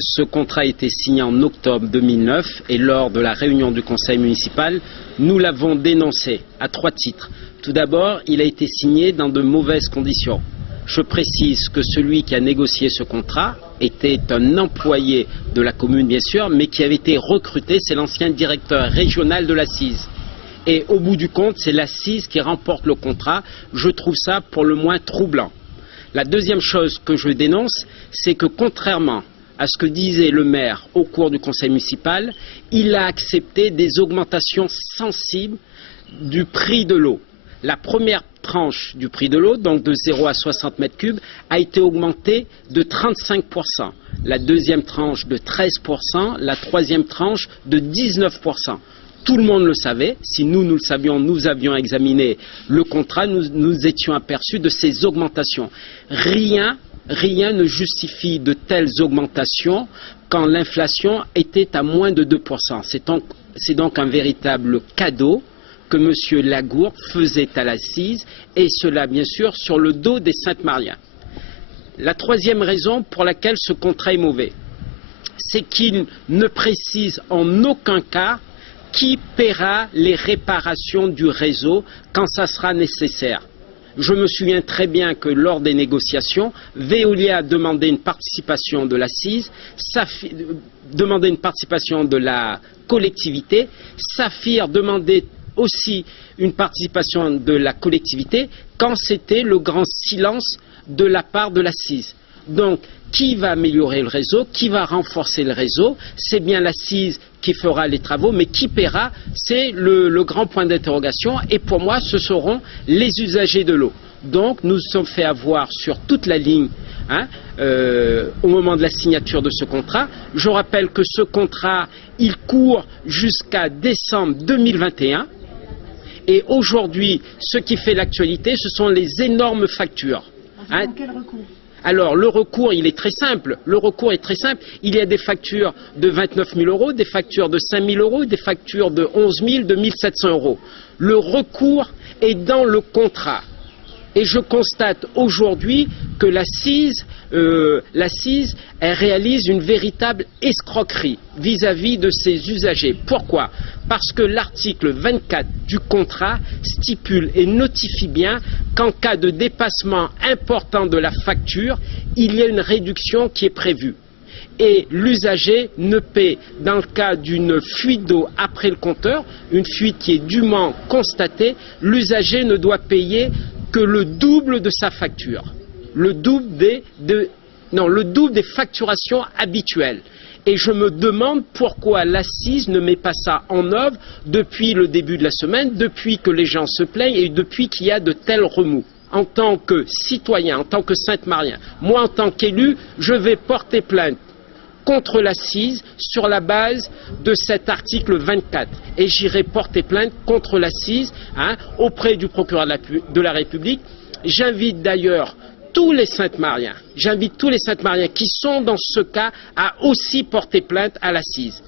ce contrat a été signé en octobre 2009 et lors de la réunion du conseil municipal, nous l'avons dénoncé à 3 titres. Tout d'abord, il a été signé dans de mauvaises conditions. Je précise que celui qui a négocié ce contrat était un employé de la commune, bien sûr, mais qui avait été recruté, c'est l'ancien directeur régional de la CISE. Et au bout du compte, c'est la CISE qui remporte le contrat. Je trouve ça pour le moins troublant. La deuxième chose que je dénonce, c'est que contrairement à ce que disait le maire au cours du conseil municipal, il a accepté des augmentations sensibles du prix de l'eau. La première tranche du prix de l'eau, donc de 0 à 60 mètres cubes, a été augmentée de 35%. La deuxième tranche de 13%, la troisième tranche de 19%. Tout le monde le savait. Si nous le savions, nous avions examiné le contrat, nous étions aperçus de ces augmentations. Rien ne justifie de telles augmentations quand l'inflation était à moins de 2%. C'est donc un véritable cadeau que M. Lagourgue faisait à la CISE, et cela bien sûr sur le dos des Sainte-Mariens. La troisième raison pour laquelle ce contrat est mauvais, c'est qu'il ne précise en aucun cas qui paiera les réparations du réseau quand ça sera nécessaire. Je me souviens très bien que lors des négociations, Veolia a demandé une participation de la CISE, demandé une participation de la collectivité, Saphir demandait aussi une participation de la collectivité quand c'était le grand silence de la part de la CISE. Donc, qui va améliorer le réseau, qui va renforcer le réseau? C'est bien la CISE qui fera les travaux, mais qui paiera? C'est le grand point d'interrogation, et pour moi, ce seront les usagers de l'eau. Donc, nous nous sommes fait avoir sur toute la ligne au moment de la signature de ce contrat. Je rappelle que ce contrat, il court jusqu'à décembre 2021. Et aujourd'hui, ce qui fait l'actualité, ce sont les énormes factures. Quel recours ? Alors, le recours, il est très simple. Le recours est très simple. Il y a des factures de 29 000 euros, des factures de 5 000 euros, des factures de 11 000, de 1 700 euros. Le recours est dans le contrat. Et je constate aujourd'hui que la CISE, elle réalise une véritable escroquerie vis-à-vis de ses usagers. Pourquoi? Parce que l'article 24 du contrat stipule et notifie bien qu'en cas de dépassement important de la facture, il y a une réduction qui est prévue. Et l'usager ne paie, dans le cas d'une fuite d'eau après le compteur, une fuite qui est dûment constatée, l'usager ne doit payer que le double de sa facture, le double des facturations habituelles. Et je me demande pourquoi la CISE ne met pas ça en œuvre depuis le début de la semaine, depuis que les gens se plaignent et depuis qu'il y a de tels remous. En tant que citoyen, en tant que Sainte-Marien, moi en tant qu'élu, je vais porter plainte contre la CISE sur la base de cet article 24. Et j'irai porter plainte contre la CISE auprès du procureur de la République. J'invite d'ailleurs tous les Sainte-Mariens qui sont dans ce cas à aussi porter plainte à la CISE.